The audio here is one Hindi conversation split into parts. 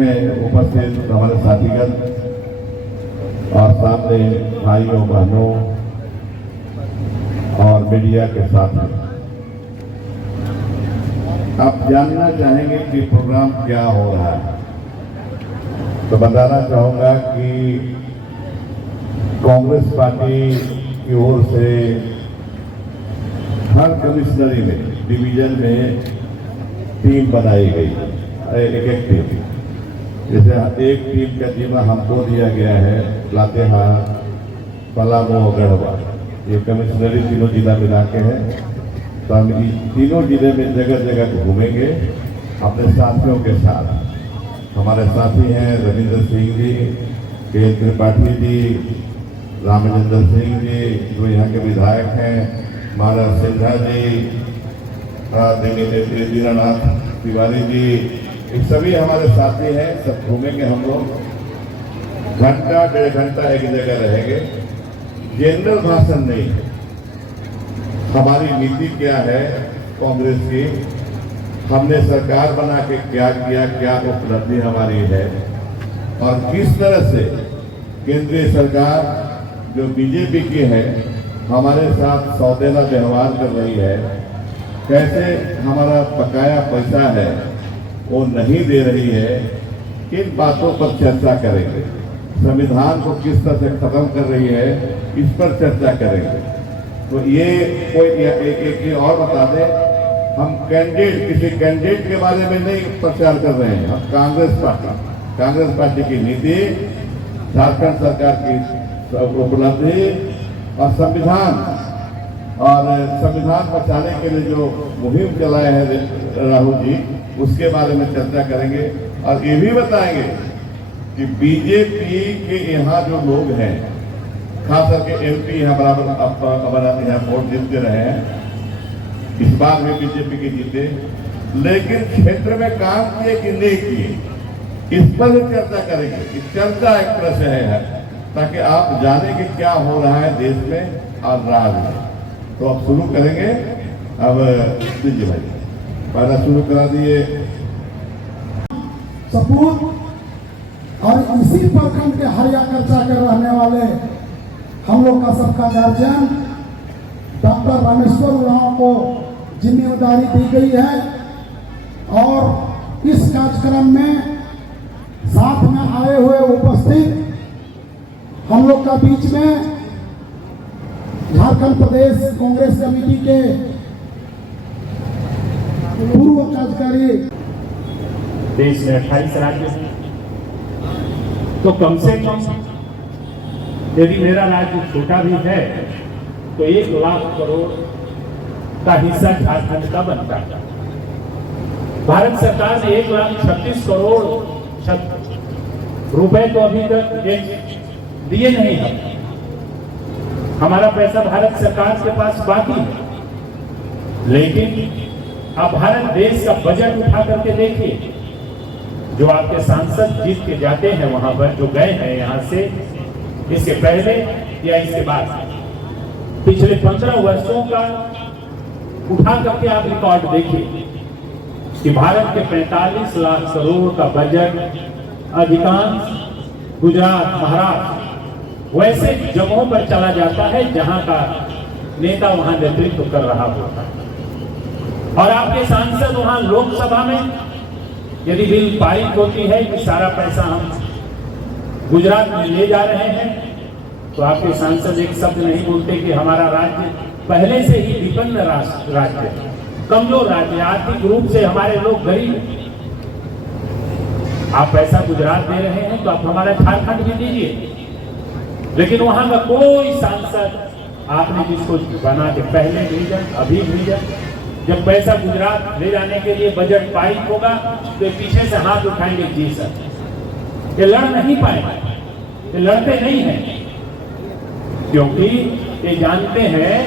में उपस्थित हमारे साथीगण और सामने भाइयों बहनों और मीडिया के साथ आप जानना चाहेंगे कि प्रोग्राम क्या हो रहा है, तो बताना चाहूंगा कि कांग्रेस पार्टी की ओर से हर कमिश्नरी में, डिवीजन में टीम बनाई गई, एक टीम। जैसे एक टीम का जिम्मा हमको दिया गया है लातेहार, पलामू और गढ़वा, ये कमिश्नरी तीनों जिला मिला के है। तो हम तीनों जिले में जगह जगह घूमेंगे अपने साथियों के साथ। हमारे साथी हैं रविंद्र सिंह जी, के त्रिपाठी जी, रामचंद्र सिंह जी जो यहाँ के विधायक हैं, महाराज सिन्हा जी, दीनानाथ तिवारी जी, ये सभी हमारे साथी हैं। सब घूमेंगे हम लोग, घंटा 1.5 घंटा एक जगह रहेंगे। जनरल भाषण नहीं, हमारी नीति क्या है कांग्रेस की, हमने सरकार बना के क्या किया, क्या उपलब्धि हमारी है, और किस तरह से केंद्रीय सरकार जो बीजेपी की है हमारे साथ सौदेला व्यवहार कर रही है, कैसे हमारा बकाया पैसा है वो नहीं दे रही है, किन बातों पर चर्चा करेंगे। संविधान को किस तरह से खत्म कर रही है, इस पर चर्चा करेंगे। तो ये कोई एक और बता दें, हम किसी कैंडिडेट के बारे में नहीं प्रचार कर रहे हैं। हम कांग्रेस पार्टी की नीति, झारखंड सरकार की उपलब्धि और संविधान बचाने के लिए जो मुहिम चलाए हैं राहुल जी, उसके बारे में चर्चा करेंगे। और ये भी बताएंगे कि बीजेपी के यहाँ जो लोग हैं, खास करके एमपी यहाँ बराबर यहाँ वोट जीतते रहे हैं, इस बार भी बीजेपी के जीते, लेकिन क्षेत्र में काम किए कि नहीं किए, इस पर भी चर्चा करेंगे। इस चर्चा एक तरह से है ताकि आप जाने कि क्या हो रहा है देश में और राज्य में। तो अब शुरू करेंगे। अब दीजिए भाई, पहला शुरू करा दिए। सपूत और इसी प्रखंड के हरिया कर्चा के रहने वाले हम लोग का सबका गार्जियन डॉक्टर रामेश्वर उरांव को जिम्मेदारी दी गई है, और इस कार्यक्रम में साथ में आए हुए उपस्थित हम लोग का बीच में झारखंड प्रदेश कांग्रेस कमेटी के पूर्व कार्यकारी, देश में 28 राज्य हैं, तो कम से कम यदि मेरा राज्य छोटा भी है तो 1 लाख करोड़ का हिस्सा झारखंड का बनता है। भारत सरकार ने 1,36 करोड़ रुपए तो अभी तक दिए नहीं है। हमारा पैसा भारत सरकार के पास बाकी है, लेकिन अब भारत देश का बजट उठा करके देखिए, जो आपके सांसद जीत के जाते हैं वहां पर, जो गए हैं यहाँ से इसके पहले या इसके बाद, पिछले 15 वर्षों का उठा करके आप रिकॉर्ड देखिए कि भारत के 45 लाख करोड़ का बजट अधिकांश गुजरात, महाराष्ट्र वैसे जगहों पर चला जाता है जहां का नेता वहां नेतृत्व कर रहा होता है। और आपके सांसद वहां लोकसभा में यदि बिल पारित होती है कि सारा पैसा हम गुजरात में ले जा रहे हैं, तो आपके सांसद एक शब्द नहीं बोलते कि हमारा राज्य पहले से ही विपन्न राज्य है, कमजोर राज्य, आर्थिक रूप से हमारे लोग गरीब हैं। आप पैसा गुजरात दे रहे हैं तो आप हमारा झारखंड भी दीजिए, लेकिन वहां का कोई सांसद आपने जिसको बना के पहले भेजा, अभी भेजा, जब पैसा गुजरात ले जाने के लिए बजट पारित होगा तो पीछे से हाथ उठाएंगे, जी सर, ये लड़ नहीं पाएंगे, ये लड़ते नहीं हैं, क्योंकि ये जानते हैं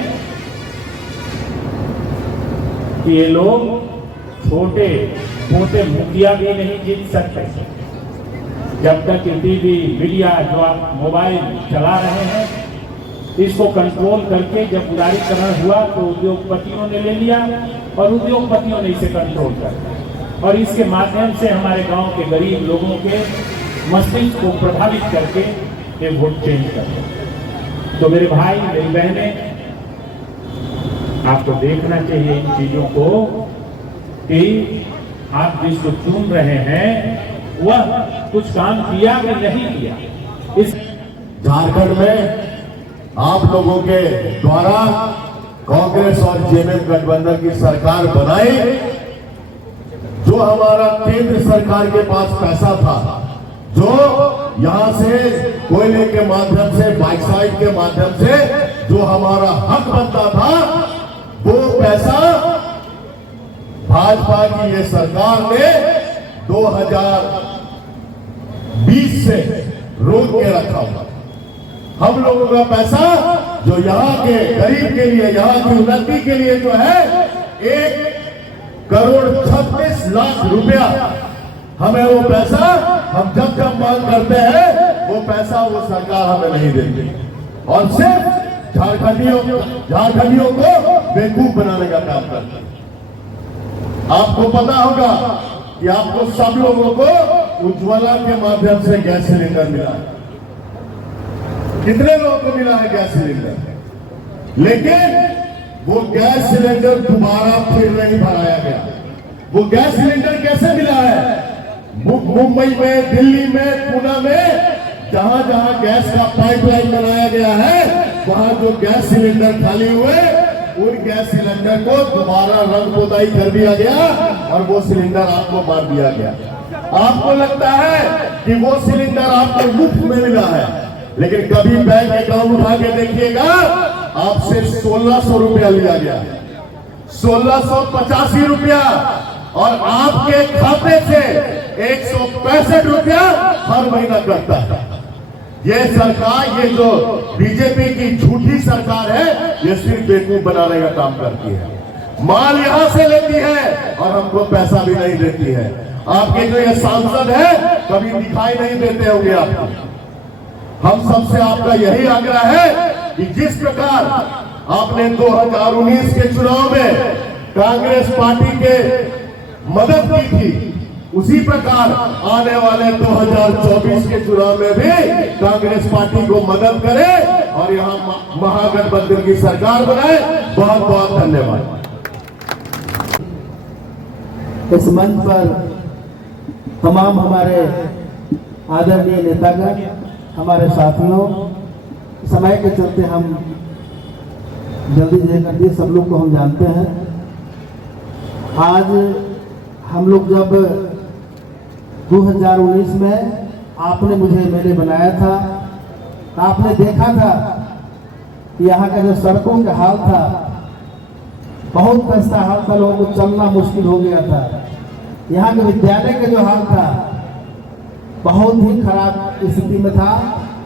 कि ये लोग छोटे मोटे मुखिया भी नहीं जीत सकते। जब तक टीवी, मीडिया, जो आप मोबाइल चला रहे हैं, इसको कंट्रोल करके जब उदारीकरण हुआ तो उद्योगपतियों ने ले लिया और उद्योगपतियों ने इसे कंट्रोल कर लिया। और इसके माध्यम से हमारे गांव के गरीब लोगों के मस्तिष्क को प्रभावित करके ये वोट चेंज कर। तो मेरे भाई मेरी बहनें, आपको देखना चाहिए इन चीजों को कि आप जिसको चुन रहे हैं वह कुछ काम किया कि नहीं किया। इस झारखंड में आप लोगों के द्वारा कांग्रेस और जेएमएम गठबंधन की सरकार बनाई। जो हमारा केंद्र सरकार के पास पैसा था, जो यहां से कोयले के माध्यम से, बाइक्साइड के माध्यम से जो हमारा हक बनता था, वो पैसा भाजपा की ये सरकार ने 2020 से रोक के रखा हुआ। हम लोगों का पैसा जो यहाँ के गरीब के लिए, यहाँ की उन्नति के लिए जो है 1,36,00,000 रुपया, हमें वो पैसा हम जब मांग करते हैं वो पैसा वो सरकार हमें नहीं देती और सिर्फ झारखंडियों को बेवकूफ बनाने का काम करती है। आपको पता होगा कि आपको सब लोगों को उज्ज्वला के माध्यम से गैस सिलेंडर मिला है। कितने लोगों को मिला है गैस सिलेंडर? लेकिन वो गैस सिलेंडर दोबारा फिर नहीं भराया गया। वो गैस सिलेंडर कैसे मिला है? मुंबई में, दिल्ली में, पुणे में, जहां जहां गैस का पाइपलाइन बनाया गया है, वहां जो गैस सिलेंडर खाली हुए, उन गैस सिलेंडर को दोबारा रंग पोताई कर दिया गया और वो सिलेंडर आपको मार दिया गया। आपको लगता है कि वो सिलेंडर आपको मुफ्त में मिला है, लेकिन कभी बैंक अकाउंट उठा के देखिएगा, आपसे 1,600 रुपया लिया गया, 1,685 रुपया, और आपके खाते से 165 रुपया हर महीना कटता है। ये सरकार, ये जो बीजेपी की झूठी सरकार है, ये सिर्फ बेवकूफ बनाने का काम करती है। माल यहां से लेती है और हमको पैसा भी नहीं देती है। आपके जो ये सांसद है कभी दिखाई नहीं देते होंगे आपको। हम सबसे आपका यही आग्रह है कि जिस प्रकार आपने 2019 के चुनाव में कांग्रेस पार्टी के मदद की थी, उसी प्रकार आने वाले 2024 के चुनाव में भी कांग्रेस पार्टी को मदद करे और यहां महागठबंधन की सरकार बनाए। बहुत बहुत धन्यवाद। इस मंच पर तमाम हमारे आदरणीय नेतागण, हमारे साथियों, समय के चलते हम जल्दी कर दिए, सब लोग को हम जानते हैं। आज हम लोग जब 2019 में आपने मुझे मैंने बनाया था, तो आपने देखा था कि यहाँ का जो सड़कों का हाल था, बहुत खस्ता हाल था, लोगों को चलना मुश्किल हो गया था। यहाँ के विद्यालय का जो हाल था बहुत ही खराब स्थिति में था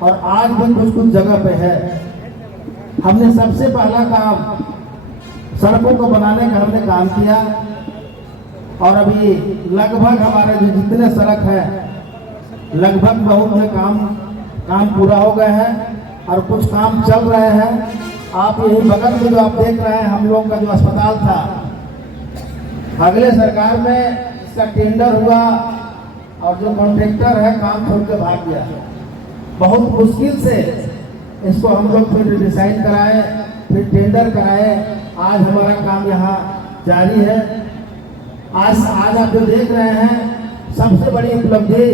और आज भी कुछ जगह पे है। हमने सबसे पहला काम सड़कों को बनाने का हमने काम किया और अभी लगभग हमारे जो जितने सड़क हैं लगभग बहुत में काम पूरा हो गए हैं और कुछ काम चल रहे हैं। आप यही बगल में जो आप देख रहे हैं, हम लोगों का जो अस्पताल था, अगले सरकार में इसका टेंडर हुआ और जो कॉन्ट्रैक्टर है काम छोड़ के भाग गया। बहुत मुश्किल से इसको हम लोग फिर डिसाइड कराए, फिर टेंडर कराए। आज हमारा काम यहाँ जारी है। आज आप जो देख रहे हैं, सबसे बड़ी उपलब्धि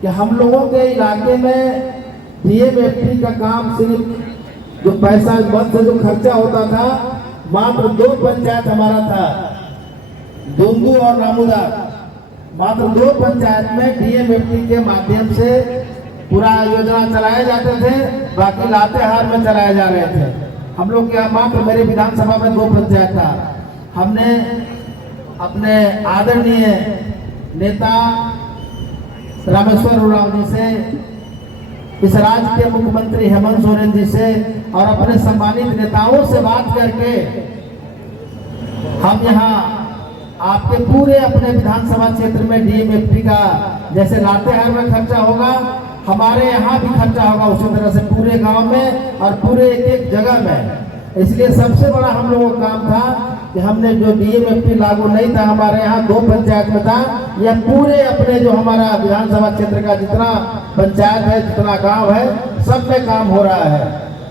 कि हम लोगों के इलाके में डीएमएफटी का काम, सिर्फ जो पैसा मत से जो खर्चा होता था, मात्र 2 पंचायत हमारा था, दुंदू और नामुदार। मात्र 2 पंचायत में डीएमएफटी के माध्यम से पूरा योजना चलाए जाते थे, बाकी लातेहार में चलाए जा रहे थे। हम लोग के यहाँ मात्र मेरे विधानसभा में 2 पंचायत था। हमने अपने आदरणीय नेता रामेश्वर उरांव जी से, इस राज्य के मुख्यमंत्री हेमंत सोरेन जी से और अपने सम्मानित नेताओं से बात करके हम यहाँ आपके पूरे अपने विधानसभा क्षेत्र में डीएमएफटी का जैसे लातेहार में खर्चा होगा, हमारे यहाँ भी खर्चा होगा उसी तरह से पूरे गांव में और पूरे एक जगह में। इसलिए सबसे बड़ा हम लोगों का काम था कि हमने जो डीएमएफटी लागू नहीं था हमारे यहाँ 2 पंचायत में था, यह पूरे अपने जो हमारा विधानसभा क्षेत्र का जितना पंचायत है, जितना गांव है, सब में काम हो रहा है।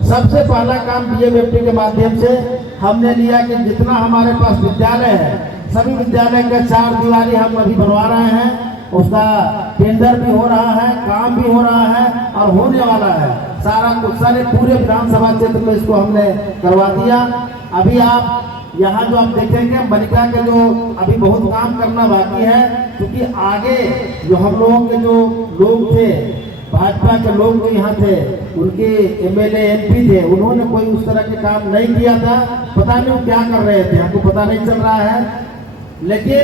सबसे पहला काम डीएमएफटी के माध्यम से हमने लिया कि जितना हमारे पास विद्यालय है, सभी विद्यालय का 4 दीवारी हम अभी बनवा रहे हैं। उसका टेंडर भी हो रहा है, काम भी हो रहा है और होने वाला है। सारा कुछ सारे पूरे विधानसभा क्षेत्र में इसको हमने करवा दिया। अभी आप यहाँ जो आप देखेंगे मनिका के जो अभी बहुत काम करना बाकी है, क्योंकि आगे जो हम लोगों के जो लोग थे, भाजपा के लोग जो यहाँ थे, उनके एमएलए एमपी थे, उन्होंने कोई उस तरह के काम नहीं किया था। पता नहीं वो क्या कर रहे थे, हमको पता नहीं चल रहा है। लेकिन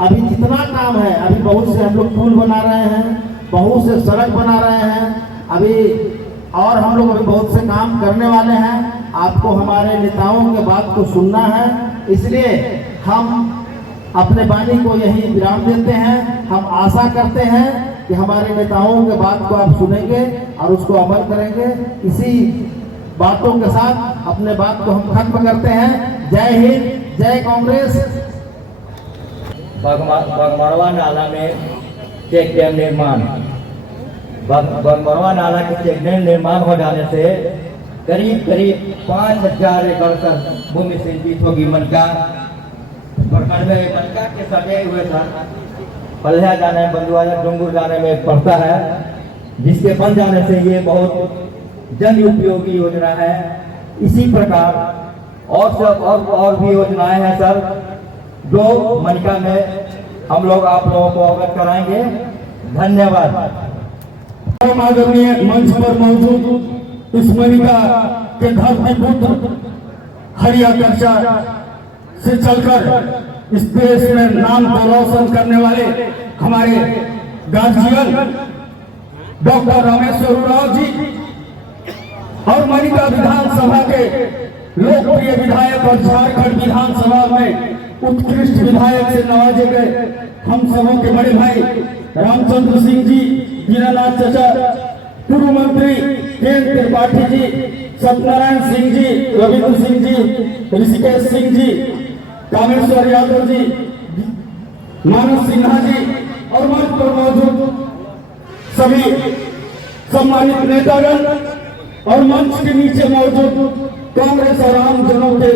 अभी जितना काम है, अभी बहुत से हम लोग पुल बना रहे हैं, बहुत से सड़क बना रहे हैं अभी, और हम लोग अभी बहुत से काम करने वाले हैं। आपको हमारे नेताओं के बात को सुनना है, इसलिए हम अपने वाणी को यही विराम देते हैं। हम आशा करते हैं कि हमारे नेताओं के बात को आप सुनेंगे और उसको अमल करेंगे। इसी बातों के साथ अपने बात को हम खत्म करते हैं। जय हिंद, जय कांग्रेस। बगमरवा नाला में चेक डैम निर्माण, बगमरवा नाला के चेक डैम निर्माण हो जाने से करीब 5000 एकड़ तक भूमि सिंचित होगी। मनका प्रखंड में मनका के सटे हुए था, पल्हा जाने में, बंदुआजा डूंगुर जाने में पड़ता है, जिसके बन जाने से ये बहुत जन उपयोगी योजना है। इसी प्रकार और सब और भी योजनाएं हैं सर, जो मनिका में हम लोग आप लोगों को अवगत कराएंगे। धन्यवाद। आदरणीय मंच पर मौजूद इस मनिका के धरती पुत्र हरिया कर्चा से चलकर इस देश में नाम को रोशन करने वाले हमारे गार्जियन डॉक्टर रामेश्वर उरांव जी और मनिका विधानसभा के लोकप्रिय विधायक और झारखंड विधानसभा में उत्कृष्ट विधायक से नवाजे गए हम सबों के बड़े भाई रामचंद्र सिंह जी, दीनानाथ चाचा, पूर्व मंत्री केन त्रिपाठी जी, सत्यनारायण सिंह जी, रविंद्र सिंह जी, ऋषिकेश सिंह जी, कामेश्वर यादव जी, मानस सिन्हा जी और मंच पर मौजूद सभी सम्मानित नेतागण और मंच के नीचे मौजूद कांग्रेस और आम जनों के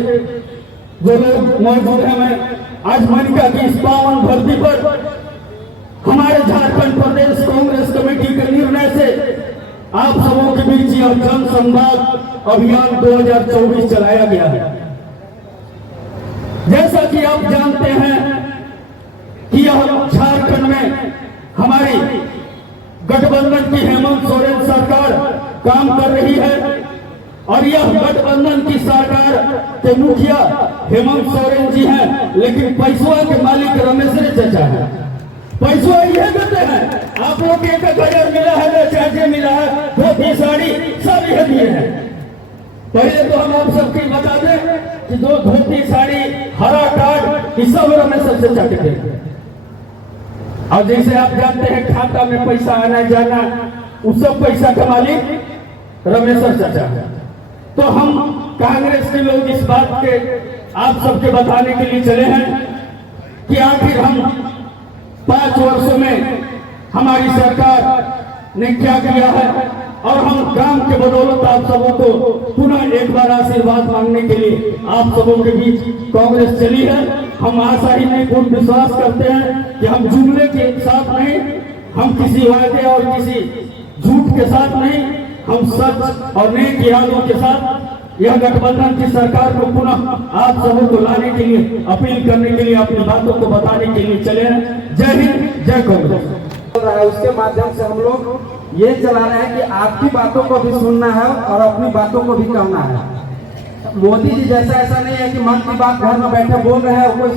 जो लोग मौजूद हैं। मैं आज मनिका की इस पावन धरती पर हमारे झारखंड प्रदेश कांग्रेस कमेटी के निर्णय से आप सबों के बीच यह जन संवाद अभियान 2024 चलाया गया है। जैसा कि आप जानते हैं कि यह झारखंड में हमारी गठबंधन की हेमंत सोरेन सरकार काम कर रही है और यह गठबंधन की सरकार के मुखिया हेमंत सोरेन जी हैं, लेकिन पैसों के मालिक रमेश चाचा है। पैसों यह देते हैं, आप लोग 1000 मिला है, चार्जे मिला है, धोती साड़ी सब यह दिए हैं। पहले तो हम आप सबके बता दें कि जो धोती साड़ी, हरा कार्ड, ये सब रमेश चाचा के देते हैं। और जैसे आप जानते हैं खाता में पैसा आना जाना, उस सब पैसा का मालिक रमेश चाचा है। तो हम कांग्रेस के लोग इस बात के आप सबके बताने के लिए चले हैं कि आखिर हम 5 वर्षों में हमारी सरकार ने क्या किया है और हम काम के बदौलत आप सबों को पुनः एक बार आशीर्वाद मांगने के लिए आप सबों के बीच कांग्रेस चली है। हम आशा ही नहीं पूर्ण विश्वास करते हैं कि हम जुमले के साथ नहीं, हम किसी वादे और किसी झूठ के साथ नहीं, हम सच और नेक इरादों के साथ यह गठबंधन की सरकार को पुनः आप सबों को लाने के लिए, अपील करने के लिए, अपनी बातों को बताने के लिए चले हैं। जय हिंद, जय कांग्रेस। उसके माध्यम से हम लोग ये चला रहे हैं कि आपकी बातों को भी सुनना है और अपनी बातों को भी कहना है। मोदी जी जैसा ऐसा नहीं है कि मन की बात घर में बैठे बोल रहे हैं, कोई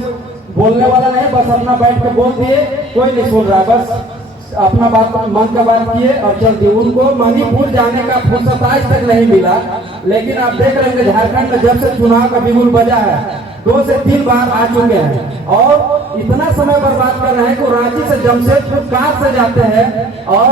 बोलने वाला नहीं, बस अपना बैठ के बोल दिए, कोई नहीं सुन रहा, बस अपना बात मन का बात किए और चल दिए। उनको मणिपुर जाने का फुर्सत आज तक नहीं मिला, लेकिन आप देख रहे हैं झारखंड में जब से चुनाव का बिगुल बजा है 2 से 3 बार आ चुके हैं और इतना समय बर्बाद कर रहे हैं कि रांची से जमशेदपुर कार से जाते हैं और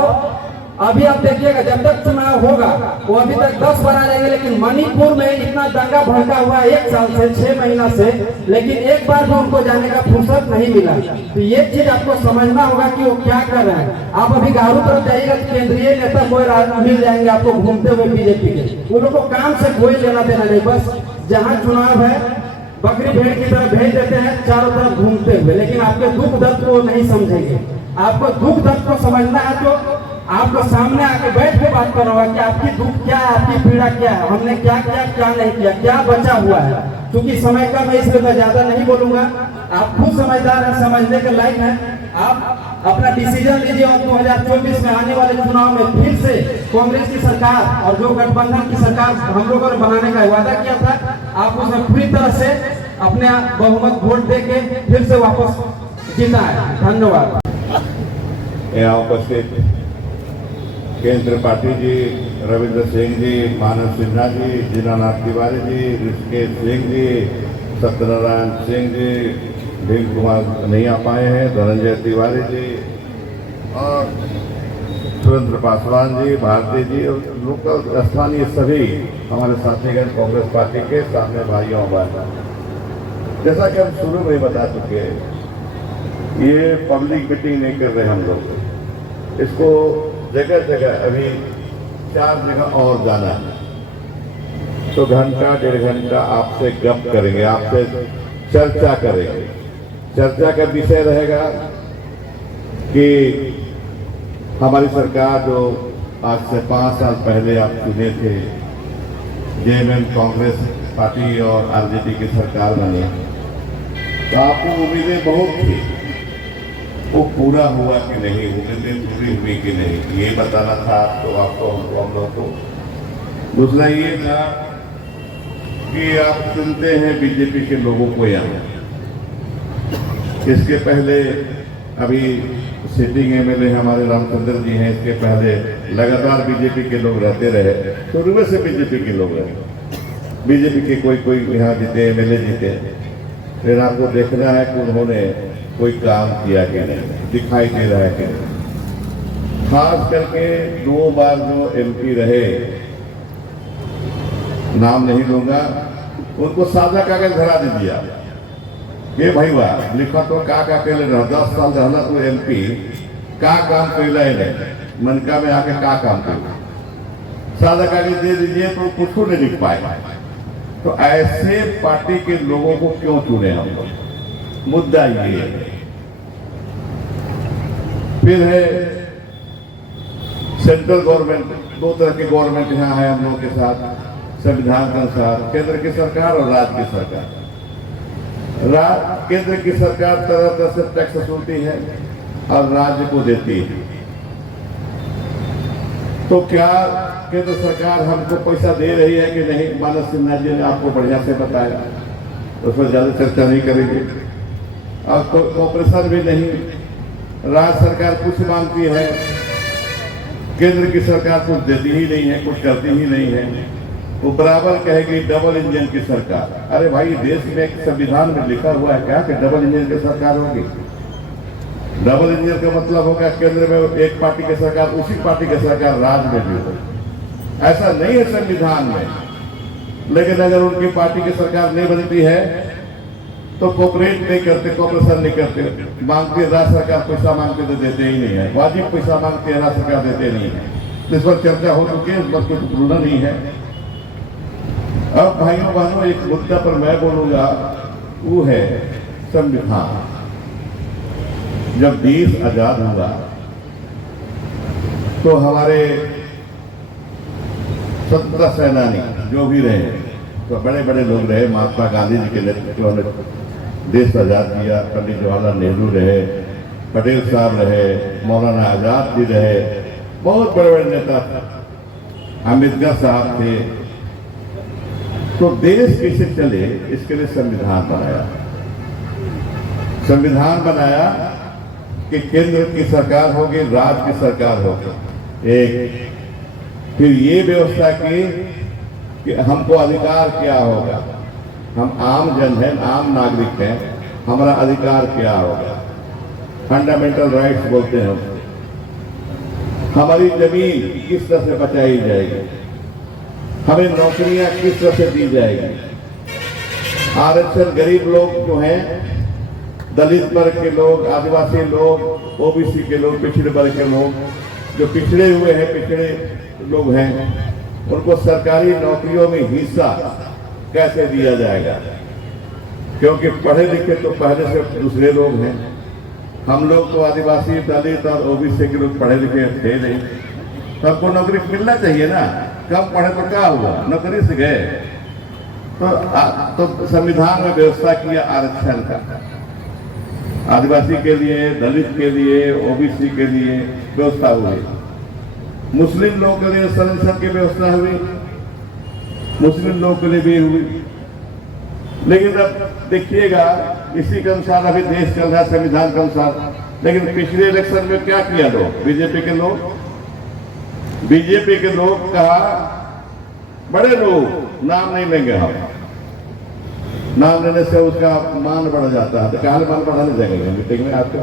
अभी आप देखिएगा जब तक चुनाव होगा वो अभी तक 10 बार आ जाएंगे, लेकिन मणिपुर में इतना दंगा भड़का हुआ है 1 साल से 6 महीना से, लेकिन एक बार भी उनको जाने का फुर्सत नहीं मिला। तो ये चीज आपको समझना होगा कि वो क्या कर रहे हैं। आप अभी गारू तरफ जाइएगा तो केंद्रीय नेता कोई मिल जाएंगे आपको घूमते हुए बीजेपी के, उन लोगों को काम से कोई लेना देना नहीं, बस जहाँ चुनाव है बकरी भेड़ की तरह भेज देते हैं चारों तरफ घूमते हुए, लेकिन आपके दुख दर्द को नहीं समझेंगे। आपको दुख दर्द को समझना है तो आपको सामने आके बैठ के बात करना होगा कि आपकी दुख क्या है, आपकी पीड़ा क्या है, हमने क्या किया क्या नहीं किया, क्या बचा हुआ है। क्योंकि समय का मैं इसमें मैं ज्यादा नहीं बोलूंगा, आप खुद समझदार हैं, समझने के लायक हैं। आप अपना डिसीजन लीजिए और 2024 में आने वाले चुनाव में फिर से कांग्रेस की सरकार और जो गठबंधन की सरकार हम लोगों ने बनाने का वादा किया था, आप उसमें पूरी तरह से अपने बहुमत वोट दे के फिर से वापस जीता है। धन्यवाद। यहाँ उपस्थित केंद्र पाटिल जी, रविंद्र सिंह जी, मानव सिन्हा जी, दीनानाथ तिवारी जी, ऋषिकेश सिंह जी, सत्यनारायण सिंह जी, भीम कुमार नहीं आ पाए हैं, धनंजय तिवारी जी और सुरेंद्र पासवान जी, भारती जी और लोकल स्थानीय सभी हमारे साथीगण कांग्रेस पार्टी के सामने भाइयों और बहनों, जैसा कि हम शुरू में ही बता चुके हैं, ये पब्लिक मीटिंग नहीं कर रहे हम लोग, इसको जगह जगह अभी 4 जगह और जाना है, तो घंटा 1.5 घंटा आपसे गप करेंगे, आपसे चर्चा करेंगे। चर्चा का विषय रहेगा कि हमारी सरकार जो आज से 5 साल पहले आप चुने थे, जेएमएम कांग्रेस पार्टी और आरजेडी की सरकार बनी, तो आपको उम्मीदें बहुत थी, वो पूरा हुआ कि नहीं, उम्मीदें पूरी हुई कि नहीं, ये बताना था तो आपको हम लोग को। दूसरा ये था कि आप सुनते हैं बीजेपी के लोगों को यहाँ, इसके पहले अभी सिटिंग एमएलए हमारे रामचंद्र जी हैं, इसके पहले लगातार बीजेपी के लोग रहते रहे, शुरू में से बीजेपी के लोग रहे, बीजेपी के कोई यहाँ जीते, एमएलए जीते, फिर आपको देखना है कि उन्होंने कोई काम किया कि नहीं, दिखाई दे रहा है कि नहीं। खास करके 2 बार जो एमपी रहे, नाम नहीं लूंगा, उनको सादा कागज धरा दीजिए आप, ये भाई वाह लिखा तो का कैले रहा, 10 साल रहना तो एमपी का काम कैला है नहीं, मनका में आके का काम कैला, सादा कागज दे दीजिए तो कुछ को नहीं लिख पाए। तो ऐसे पार्टी के लोगों को क्यों चुने हम लोग, मुद्दा ये है। फिर है सेंट्रल गवर्नमेंट, 2 तरह की गवर्नमेंट यहाँ है हम लोग के साथ, संविधान के अनुसार केंद्र की सरकार और राज्य की सरकार। केंद्र की सरकार तरह तरह से टैक्स वसूलती है और राज्य को देती है, तो क्या केंद्र सरकार हमको पैसा दे रही है कि नहीं, मानव सिन्हा जी ने आपको बढ़िया से बताया, उसमें ज्यादा चर्चा नहीं करेंगे। और कॉर्पोरेशन भी नहीं, राज्य सरकार कुछ मांगती है, केंद्र की सरकार कुछ देती ही नहीं है, कुछ करती ही नहीं है, वो बराबर कहेगी डबल इंजन की सरकार। अरे भाई, देश में एक संविधान में लिखा हुआ है क्या कि डबल इंजन की सरकार होगी? डबल इंजन का मतलब होगा केंद्र में एक पार्टी की सरकार, उसी पार्टी की सरकार राज्य में भी हो, ऐसा नहीं है संविधान में। लेकिन अगर उनकी पार्टी की सरकार नहीं बनती है तो कोऑपरेट नहीं करते, कॉर्पोरेशन नहीं करते, मांगते राज्य सरकार पैसा मांगते तो देते ही नहीं है, वाजिब पैसा मांगते हैं राज्य सरकार देते नहीं है। इस पर चर्चा हो चुकी है, इस पर कुछ बोलना नहीं है। अब भाइयों बहनों, एक मुद्दा पर मैं बोलूंगा, वो है संविधान। जब देश आजाद हुआ तो हमारे स्वतंत्रता सेनानी जो भी रहे, तो बड़े बड़े लोग रहे, महात्मा गांधी जी के नेतृत्व में देश आजाद किया, पंडित जवाहरलाल नेहरू रहे, पटेल साहब रहे, मौलाना आजाद जी रहे, बहुत बड़े बड़े नेता, अम्बेडकर साहब थे। तो देश कैसे चले, इसके लिए संविधान बनाया। संविधान बनाया कि केंद्र की सरकार होगी, राज्य की सरकार होगी एक। फिर ये व्यवस्था की कि हमको अधिकार क्या होगा, हम आम जन हैं, आम नागरिक हैं, हमारा अधिकार क्या होगा, फंडामेंटल राइट्स बोलते हैं। हमारी जमीन किस तरह से बचाई जाएगी, हमें नौकरियां किस तरह से दी जाएगी। आरक्षण गरीब लोग जो हैं, दलित वर्ग के लोग, आदिवासी लोग, ओबीसी के लोग, पिछड़े वर्ग के लोग, जो पिछड़े हुए हैं, पिछड़े लोग हैं, उनको सरकारी नौकरियों में हिस्सा कैसे दिया जाएगा। क्योंकि पढ़े लिखे तो पहले से दूसरे लोग हैं, हम लोग तो आदिवासी, दलित और ओबीसी के लोग पढ़े लिखे थे नहीं, सबको नौकरी मिलना चाहिए ना। कम पढ़े तो क्या हुआ, नौकरी से गए। तो संविधान में व्यवस्था किया आरक्षण का, आदिवासी के लिए, दलित के लिए, ओबीसी के लिए व्यवस्था हुई। मुस्लिम लोगों के लिए संरक्षण की व्यवस्था हुई, मुस्लिम लोगों के लिए भी हुई। लेकिन अब देखिएगा, इसी के अनुसार अभी देश चल रहा है, संविधान के अनुसार। लेकिन पिछले इलेक्शन में क्या किया लोग, बीजेपी के लोग कहा, बड़े लोग, नाम नहीं लेंगे हम, नाम लेने से उसका मान बढ़ जाता है, तो कहा मान बढ़ाने जाएंगे मीटिंग में। आपका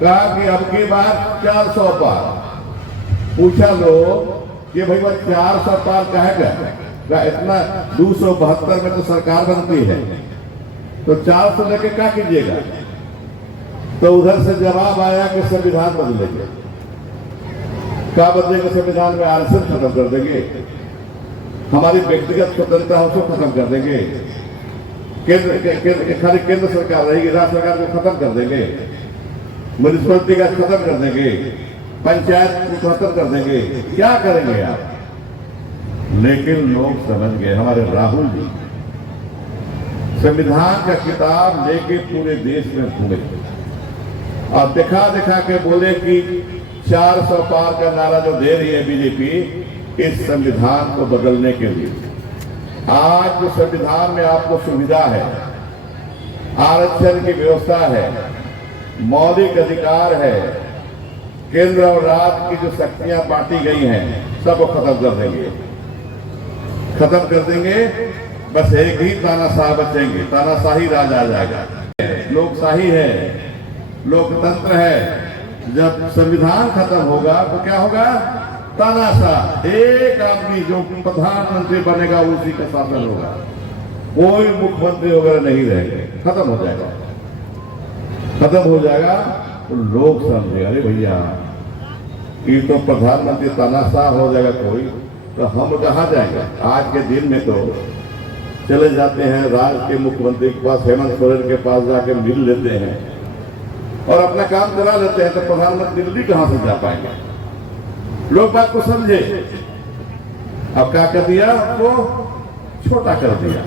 कहा कि अब की बार 400 पार। पूछा लोग कि भाई वह 400 पार कहेगा, इतना 272 में तो सरकार बनती है, तो 400 लेके क्या कीजिएगा। तो उधर से जवाब आया कि संविधान बदलेंगे। क्या बदलेंगे संविधान में? आरक्षण खत्म कर देंगे, हमारी व्यक्तिगत स्वतंत्रता उसको खत्म कर देंगे, खाली केंद्र सरकार रहेगी, राज्य सरकार को खत्म कर देंगे, म्यूनिसिपलिटी का खत्म कर देंगे, पंचायत को खत्म कर देंगे। क्या करेंगे आप? लेकिन लोग समझ गए, हमारे राहुल जी संविधान का किताब लेके पूरे देश में घूमे और दिखा दिखा के बोले कि 400 पार का नारा जो दे रही है बीजेपी, इस संविधान को बदलने के लिए। आज जो संविधान में आपको सुविधा है, आरक्षण की व्यवस्था है, मौलिक अधिकार है, केंद्र और राज्य की जो शक्तियां बांटी गई हैं, सबको खत्म कर देंगे, खत्म कर देंगे। बस एक ही तानाशाह बचेंगे, तानाशाही राज आ जाएगा। लोकशाही है, लोकतंत्र है। जब संविधान खत्म होगा तो क्या होगा? तानाशाह, एक आदमी जो प्रधानमंत्री बनेगा उसी का शासन होगा, कोई मुख्यमंत्री वगैरह नहीं रहेंगे, खत्म हो जाएगा। खत्म हो जाएगा तो लोग समझेगा, अरे भैया ये तो प्रधानमंत्री तानाशाह हो जाएगा कोई, तो हम कहाँ जाएंगे। आज के दिन में तो चले जाते हैं राज्य के मुख्यमंत्री के पास, हेमंत सोरेन के पास जाके मिल लेते हैं और अपना काम करा लेते हैं, तो प्रधानमंत्री दिल्ली कहां से जा पाएंगे। लोग बात को समझे। अब क्या कर दिया? वो छोटा कर दिया,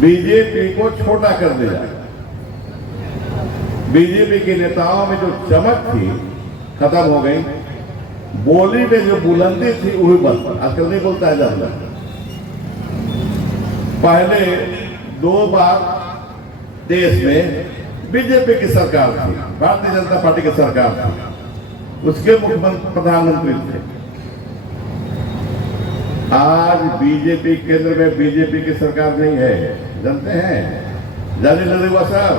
बीजेपी को छोटा कर दिया। बीजेपी के नेताओं में जो चमक थी खत्म हो गई, बोली में जो बुलंदी थी वही बंद। आजकल नहीं बोलता है ज्यादा। पहले 2 बार देश में बीजेपी की सरकार थी, भारतीय जनता पार्टी की सरकार थी, उसके मुख्यमंत्री प्रधानमंत्री थे। आज बीजेपी केंद्र में बीजेपी की सरकार नहीं है, जानते हैं? जाने लगे हुआ साहब,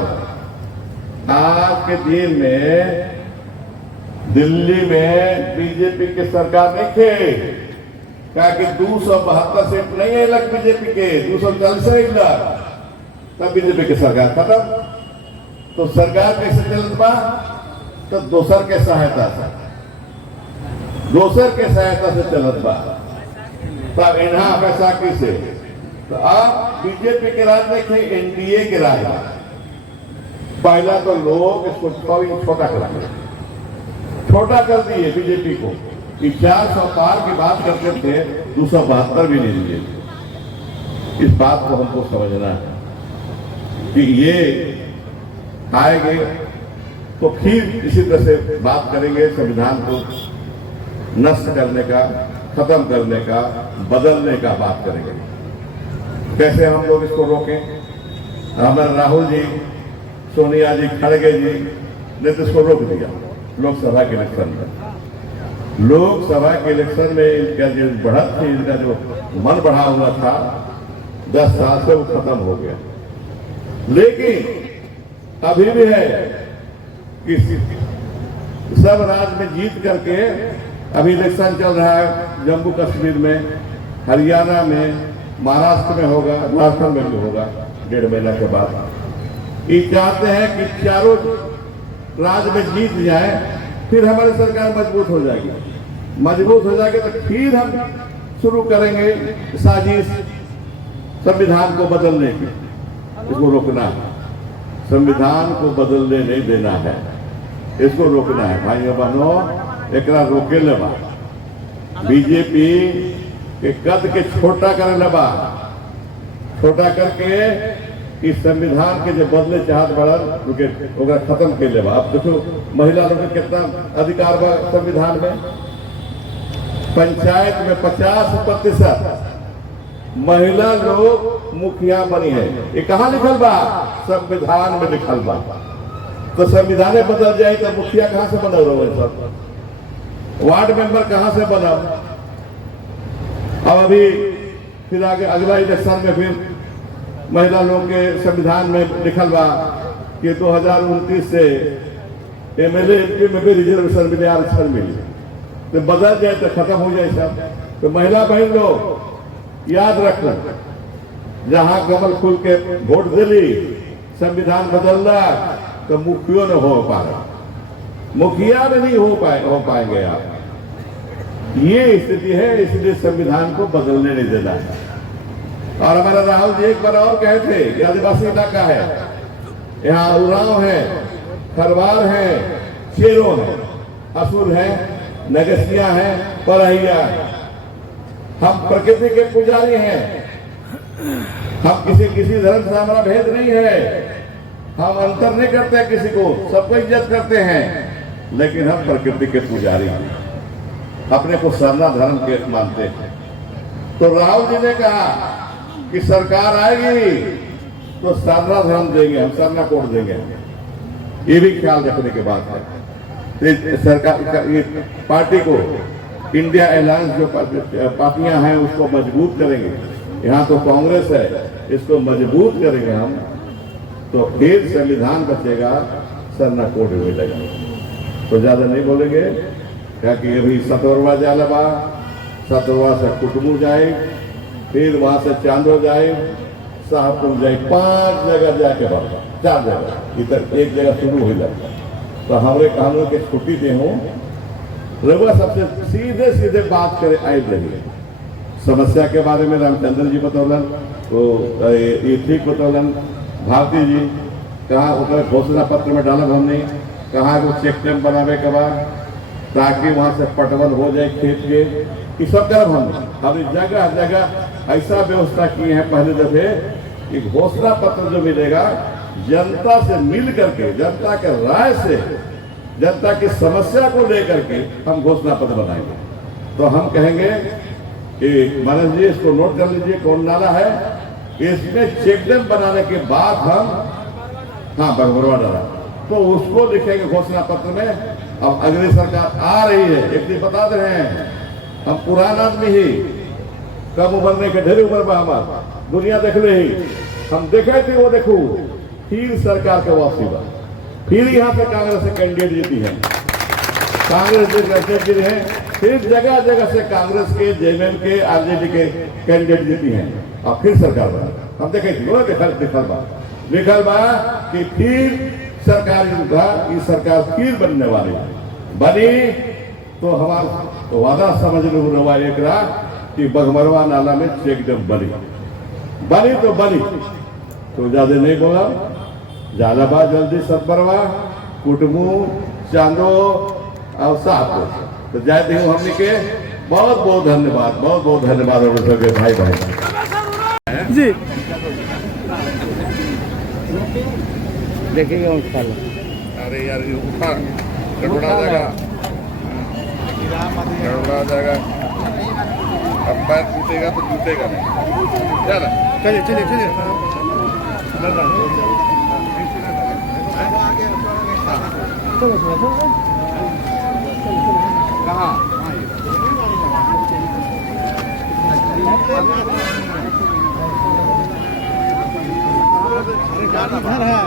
आज के दिन में दिल्ली में बीजेपी की सरकार नहीं थे, क्या कि 272 सीट नहीं है लग बीजेपी के, 240 लाख, तब बीजेपी की सरकार खत्म। तो सरकार कैसे चलत बा? तो दोसर के सहायता से चलत बा। तब इन्हा पैसा किसे? तो आप बीजेपी के राज में थे, एनडीए के राज में। पहला तो लोग इसको छोटा कर दिए बीजेपी को, कि 400 पार की बात करते थे, 272 भी नहीं दिए। इस बात को हमको समझना है कि ये आएंगे तो फिर इसी तरह से बात करेंगे, संविधान को नष्ट करने का, खत्म करने का, बदलने का बात करेंगे। कैसे हम लोग इसको रोकें? हमारे राहुल जी, सोनिया जी, खड़गे जी ने तो इसको रोक दिया लोकसभा के इलेक्शन में। लोकसभा के इलेक्शन में इनका जो बढ़त थी, इनका जो मन बढ़ा हुआ था 10 साल से, वो खत्म हो गया। लेकिन अभी भी है कि सब राज्य में जीत करके अभी इलेक्शन चल रहा है, जम्मू कश्मीर में, हरियाणा में, महाराष्ट्र में होगा, झारखंड में भी होगा 1.5 महीना के बाद। ये चाहते हैं कि चारों राज्य में जीत जाए, फिर हमारी सरकार मजबूत हो जाएगी। मजबूत हो जाएगी तो फिर हम शुरू करेंगे साजिश संविधान को बदलने की। इसको रोकना है, संविधान को बदलने नहीं देना है, इसको रोकना है। भाइयों बहनों, एकरा रोके लेबा, बीजेपी के कद के छोटा करे लेबा, छोटा करके इस संविधान के जो बदले चाहत बढ़ल उनके खत्म कर लेबा। अब देखो महिला लोग के कितना अधिकार बा संविधान में। पंचायत में 50% महिला लोग मुखिया बनी है। ये कहाँ लिखल बा? संविधान में लिखल बा। तो संविधान बदल जाए तो मुखिया कहाँ से बनल रहो? सब वार्ड मेंबर कहाँ से बना? अब अभी फिर आगे अगला इलेक्शन में फिर महिला लोग के संविधान में लिखल बा कि 2029 से एमएलए एमपी में भी रिजर्वेशन मिले, आरक्षण मिले। तो बदल जाए तो खत्म हो जाए सब। तो महिला बहन लोग याद रखना, जहां कमल खुल के वोट दिली, संविधान बदलना तो मुखिया न हो पाए, मुखिया में नहीं हो पाएंगे आप। ये स्थिति है, इसलिए संविधान को बदलने नहीं देना है। और हमारा राहुल जी एक बार और कहे थे कि आदिवासी इलाका है, यहाँ उरांव है, खरवार है, शेरों है, असुर है, नगसिया है, परहिया। हम प्रकृति के पुजारी हैं, हम किसी धर्म से हमारा भेद नहीं है, हम अंतर नहीं करते किसी को, सबको इज्जत करते हैं, लेकिन हम प्रकृति के पुजारी हैं, अपने को सरना धर्म के मानते हैं। तो राहुल जी ने कहा कि सरकार आएगी तो सरना धर्म देंगे, हम सरना कोड देंगे। ये भी ख्याल रखने के बाद है। सरकार ये पार्टी को, इंडिया अलायंस जो पार्टियां हैं उसको मजबूत करेंगे। यहाँ तो कांग्रेस है, इसको मजबूत करेंगे हम, तो फिर संविधान बचेगा, सरना कोड मिलेगा। तो ज्यादा नहीं बोलेंगे, क्या कि अभी सतवरवा जालबा, सतवरवा से कुटुमू जाए, फिर वहां से चांदो जाए, साहबपुर जाए, 5 जगह जाके बाद 4 जगह, इधर एक जगह शुरू हो जाता। तो हमारे कानून के छुट्टी दे हूँ, रघुआ सबसे सीधे सीधे बात करे आई रही। समस्या के बारे में रामचंद्र जी बतौलन, तो ये ठीक बतौलन। भारती जी कहा उतर घोषणा पत्र में डालब हमने, कहा वो चेक डैम बनावे के बाद ताकि वहां से पटवन हो जाए खेत के, ये सब करब हमने जगह जगह ऐसा व्यवस्था किए हैं। पहले दफे कि घोषणा पत्र जो मिलेगा जनता से मिल करके, जनता के राय से, जनता की समस्या को लेकर के हम घोषणा पत्र बनाएंगे। तो हम कहेंगे कि मनोज जी इसको नोट कर लीजिए, कौन नाला है, इसमें चेक डैम बनाने के बाद हम, हाँ बगबरवा डाला, तो उसको लिखेंगे घोषणा पत्र में। अब अगली सरकार आ रही है, एक दिन बता दे रहे हैं, हम पुराना आदमी ही, कम उम्र नहीं के ढेर उम्र में हमारा दुनिया देख रही, हम देखे थे वो देखो, फिर सरकार के वापसी बा, फिर यहाँ पे कांग्रेस से कैंडिडेट जीती है, कांग्रेस जीती है, फिर जगह जगह से कांग्रेस के, जेएमएम के, आरजेडी के कैंडिडेट जीती हैं, और फिर सरकार बना। हम देखे लिखल बा कि फिर सरकार ये सरकार फिर बनने वाली है। बनी तो हमारा वादा समझ लो एक कि बगमरवा नाला में चेक डैम बनी तो बनी। तो ज्यादा नहीं बोला, जालाबा जल्दी सतबरवा, कुटमू, चांदो और साहपुर। तो जाते हूँ हमने के बहुत बहुत धन्यवाद, बहुत बहुत धन्यवाद और सभी भाई भाई जी। देखेंगे उसका। अरे यार उठा गड़बड़ा जाएगा, गड़बड़ा जाएगा, अब पैर टूटेगा तो टूटेगा नहीं। चलिए चलिए चलिए घर है